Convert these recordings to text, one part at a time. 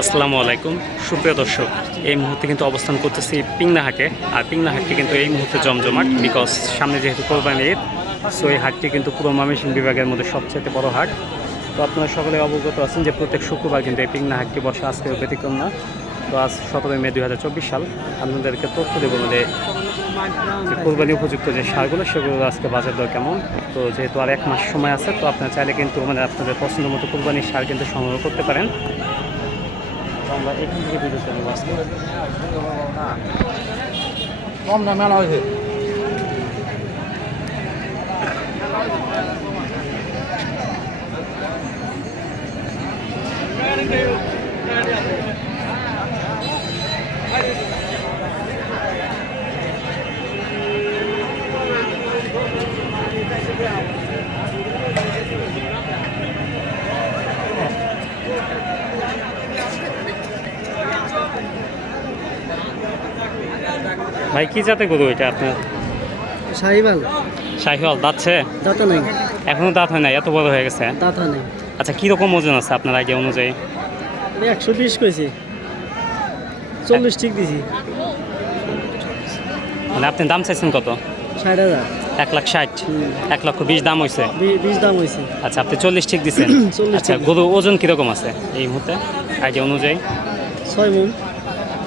আসসালামু আলাইকুম। সুপ্রিয় দর্শক, এই মুহূর্তে কিন্তু অবস্থান করতেছি পিংনা হাটে আর পিংনা হাটটি কিন্তু এই মুহূর্তে জমজমাট বিকজ সামনে যেহেতু কোরবানি ঈদ সো এই হাটটি কিন্তু পুরো ময়মনসিংহ বিভাগের মধ্যে সবচেয়ে বড় হাট। তো আপনারা সকলে অবগত আছেন যে প্রত্যেক শুক্রবার কিন্তু এই পিংনা হাটটি বসে আজকেও ব্যতিক্রম না। তো আজ সতেরোই মে দুই হাজার চব্বিশ সাল, আপনাদেরকে তথ্য দেবো যে কোরবানি উপযুক্ত যে সারগুলো সেগুলো আজকে বাজার দর কেমন। তো যেহেতু আর এক মাস সময় আছে, তো আপনারা চাইলে কিন্তু মানে আপনাদের পছন্দ মতো কোরবানির সার কিন্তু সংগ্রহ করতে পারেন। আমরা এখান থেকে ভিডিও চলে আসব। কম না মেলা হয়েছে। ভাই কি জাতে গরু এটা আপনার? সাহিবাল শাহিওয়াল দাঁতছে দাতা নেই। এখনও দাঁত হয় না এত বড় হয়ে গেছে? দাতা নেই। আচ্ছা কীরকম ওজন আছে আপনার আইডিয়া অনুযায়ী? একশো বিশ কইছি। চল্লিশ ঠিক দিছি। মানে আপনি দাম চাইছেন কত? ষাট হাজার। এক লাখ ষাট? এক লক্ষ বিশ দাম হয়েছে বিশ দাম হয়েছে আচ্ছা আপনি চল্লিশ ঠিক দিচ্ছেন আচ্ছা। গরু ওজন কীরকম আছে এই মুহূর্তে? আইডিয়া অনুযায়ী? ছয় মন।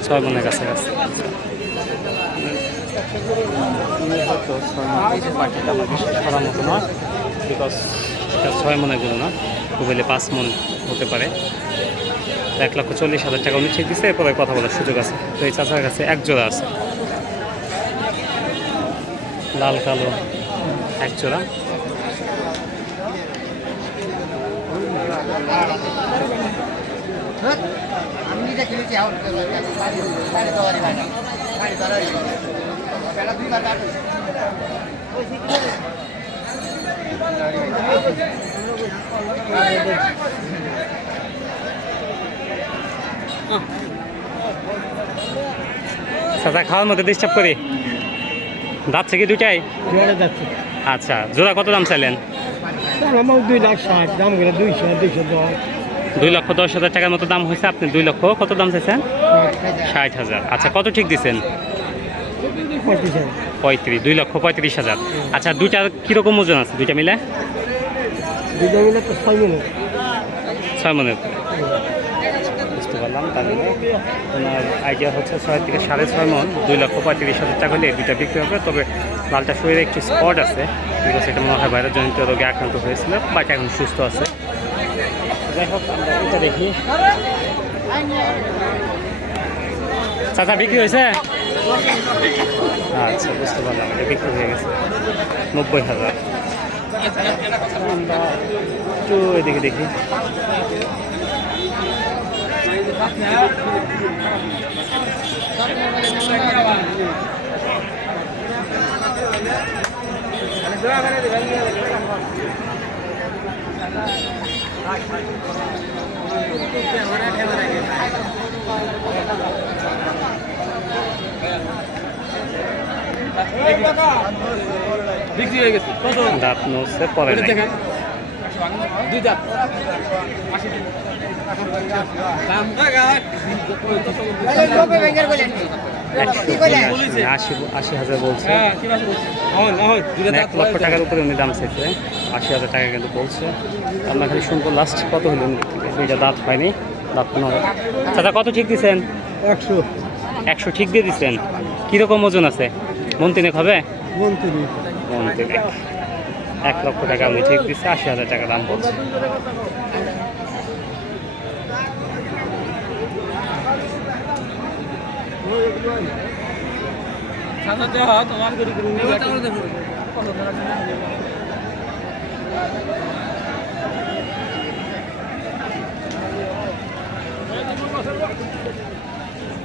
ছয় মনের কাছাকাছি। নয় বিকজ এটা ছয় মনের গরু না খুব পাঁচ মন হতে পারে এক লক্ষ চল্লিশ হাজার টাকা উনি ঠিক দিচ্ছে এরপরে কথা বলার সুযোগ আছে তো এই চাচার কাছে এক জোড়া আছে লাল কালো এক জোড়া চাচা খাওয়ার মধ্যে ডিস্টার্ব করি? যাচ্ছে কি যাচ্ছে। আচ্ছা জোড়া কত দাম চাইলেন? দুই লাখ ষাট দাম দুইশো দুইশো দশ। দুই লক্ষ দশ হাজার টাকার মতো দাম হয়েছে আপনি দুই লক্ষ কত দাম চাইছেন? ষাট। হাজার। আচ্ছা কত ঠিক দিচ্ছেন পঁয়ত্রিশ দুই লক্ষ পঁয়ত্রিশ হাজার। আচ্ছা দুইটার কীরকম ওজন আছে দুইটা মিলে? দুটো মিলে তো ছয় মিনিট ছয় উপরে। বুঝতে পারলাম ওনার আইডিয়া হচ্ছে ছয় থেকে সাড়ে ছয় মন দুই লক্ষ পঁয়ত্রিশ হাজার টাকা হলে এই দুইটা বিক্রি হবে। তবে লালটা শরীরে একটু স্পট আছে বিকজ এটা মনে হয় ভাইরাস জনিত রোগে আক্রান্ত হয়েছিল বাট এখন সুস্থ আছে। যাই হোক আমরা এটা দেখি। চাচা বিক্রি হয়েছে? আচ্ছা বুঝতে পারলাম। এটা বিক্রি হয়ে গেছে। নব্বই হাজার। একটু এদিকে দেখি। বিক্রি হয়ে গেছে। কত দাঁত নড়ছে পরে নাই। দেখেন। দুই দাঁত। আশি আশি হাজার বলছে। মানে এক লক্ষ টাকার উপরে উনি দাম চাইছে। আশি হাজার টাকা কিন্তু বলছে। আমরা খালি শুনব লাস্ট কত হলো দুইটা দাঁত হয়নি দাঁত কোনো চাচা কত ঠিক দিচ্ছেন একশো। একশো ঠিক দিয়ে দিচ্ছেন কীরকম ওজন আছে? মন তিনেক হবে? মন তিনেক। এক লক্ষ টাকা উনি ঠিক দিচ্ছে আশি হাজার টাকা দাম বলছে।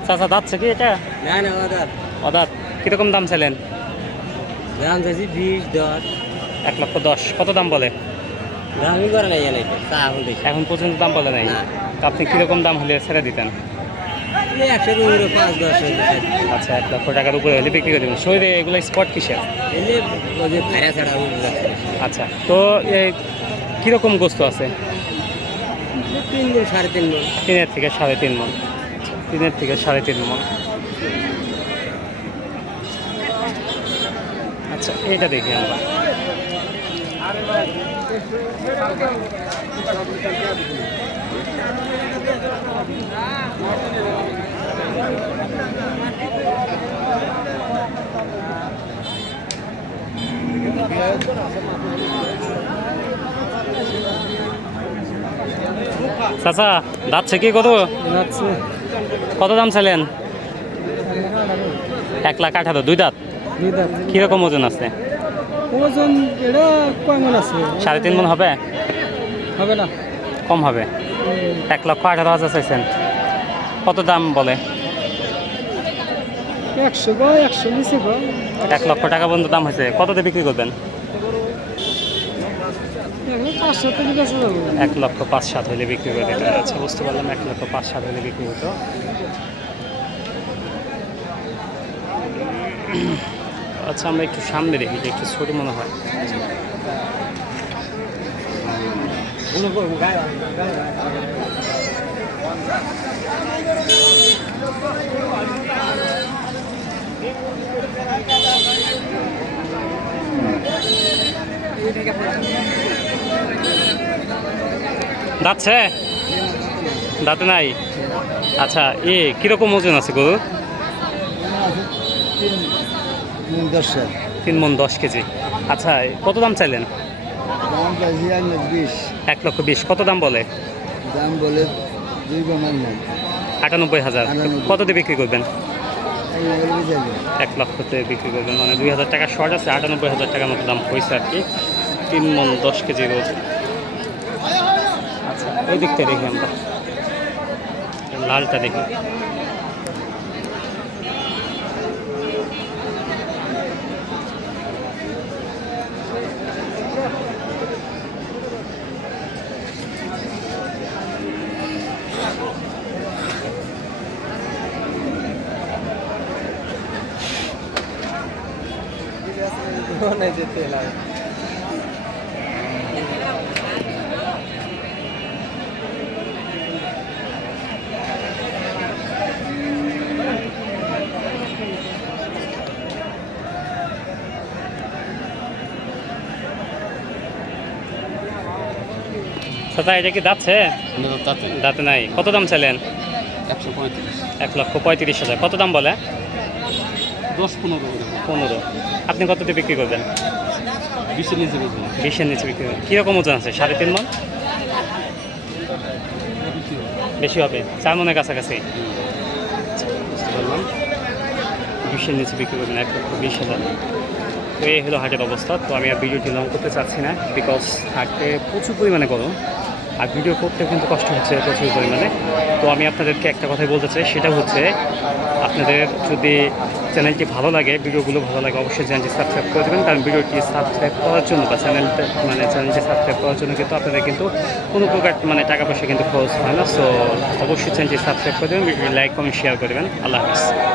চাচা যাচ্ছে কি এটা? অদাত? কীরকম দাম চাইলেন? দাম চাইছি বিশ দশ। এক লক্ষ দশ। কত দাম বলে? দামই করে নাই জানাই তা এখন পর্যন্ত দাম বলে নাই? আপনি কীরকম দাম হলে ছেড়ে দিতেন? উপরে পাঁচ দশ আচ্ছা এক লক্ষ টাকার উপরে হলে বিক্রি করে দেবেন। শরীরে এগুলো স্পট কিসের? আচ্ছা তো কীরকম গোস্ত আছে? তিন মন সাড়ে তিন মন তিনের থেকে সাড়ে তিন মন তিনের থেকে সাড়ে তিন মন আচ্ছা এটা দেখি আমরা। চাচা যাচ্ছে কি কত কত দাম চাইলেন? এক লাখ আঠারো দুই দাঁত? কীরকম ওজন আছে? ওজন এটা কয় মন আছে? সাড়ে তিন মন হবে? হবে না। কম হবে? এক লক্ষ আঠারো হাজার চাইছেন। কত দাম বলে? একশো একশো নিচে এক লক্ষ টাকা পর্যন্ত দাম হয়েছে। কততে বিক্রি করবেন? এক লক্ষ পাঁচ সাত হলে বিক্রি করে আচ্ছা বুঝতে পারলাম এক লক্ষ পাঁচ সাত হলে বিক্রি হতো। আচ্ছা আমরা একটু সামনে দেখি যে একটু ছোট মনে হয়। দাঁতছে? দাঁতে নাই? আচ্ছা এ কীরকম ওজন আছে গরু তিন মন দশ কেজি। আচ্ছা কত দাম চাইলেন? এক লক্ষ বিশ। কত দাম বলে? দাম বলে আটানব্বই হাজার। কত দিয়ে বিক্রি করবেন? এক লক্ষতে বিক্রি করবেন। মানে দুই হাজার টাকা শর্ট আছে আটানব্বই হাজার টাকার মতো দাম হয়েছে আর কি। তিন মন দশ কেজি রোজ আচ্ছা ওই দিকটা দেখি আমরা। লালটা দেখি। যেতে লাগে চাচা এটা কি দাঁতছে? দাঁতে নাই। কত দাম চাইলেন? একশো পঁয়ত্রিশ। এক লক্ষ পঁয়ত্রিশ হাজার। কত দাম বলে? দশ পনেরো পনেরো। আপনি কত দিয়ে বিক্রি করবেন? বিশের নিচে বেশি বিশের নিচে বিক্রি করবেন। কীরকম ওজন আছে? সাড়ে তিন মন? বেশি হবে। চার মনের কাছাকাছি পারলাম। বিশের নিচে বিক্রি করবেন এক লক্ষ বিশ হাজার। তো এই হলো হাটের অবস্থা। তো আমি আর ভিডিওটি লং করতে চাচ্ছি না বিকজ হাটে প্রচুর পরিমাণে গরম। আর ভিডিও করতে কিন্তু কষ্ট হচ্ছে প্রচুর পরিমাণে। তো আমি আপনাদেরকে একটা কথাই বলতে চাই সেটা হচ্ছে আপনাদের যদি চ্যানেলটি ভালো লাগে, ভিডিওগুলো ভালো লাগে, অবশ্যই চ্যানেলটি সাবস্ক্রাইব করে দেবেন। কারণ ভিডিওটি সাবস্ক্রাইব করার জন্য বা চ্যানেলটা মানে চ্যানেলটি সাবস্ক্রাইব করার জন্য কিন্তু আপনাদের কিন্তু কোনো প্রকার মানে টাকা পয়সা কিন্তু খরচ হয় না। সো অবশ্যই চ্যানেলটি সাবস্ক্রাইব করে দেবেন, ভিডিওটি লাইক কমেন্ট শেয়ার করে দেবেন। আল্লাহ হাফিজ।